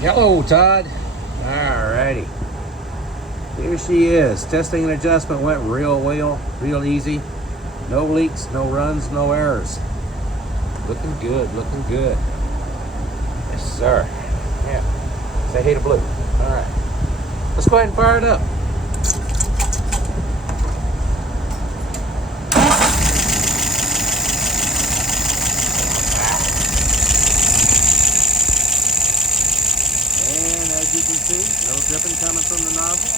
Hello, Todd. Alrighty. Here she is. Testing and adjustment went real well, real easy. No leaks, no runs, no errors. Looking good, looking good. Yes, sir. Yeah. Say hey to Blue. Alright. Let's go ahead and fire it up. And as you can see, no dripping coming from the nozzle.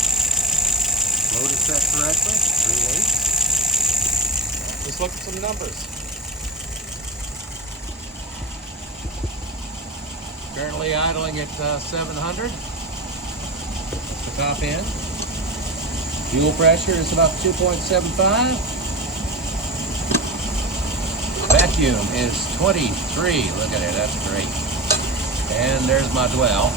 Load is set correctly, 3/8. Let's look at some numbers. Currently idling at 700. That's the top end. Fuel pressure is about 2.75. Vacuum is 23. Look at it, that's great. And there's my dwell.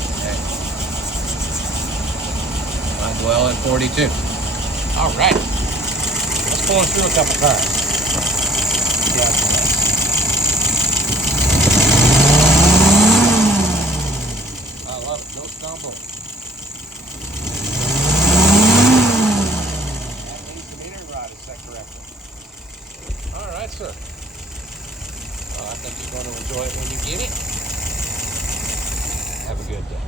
My dwell at 42. All right. Let's pull it through a couple times. Yeah. I love it. No stumble. That means the metering rod is set correctly. All right, sir. Well, I think you're going to enjoy it when you get it. Have a good day.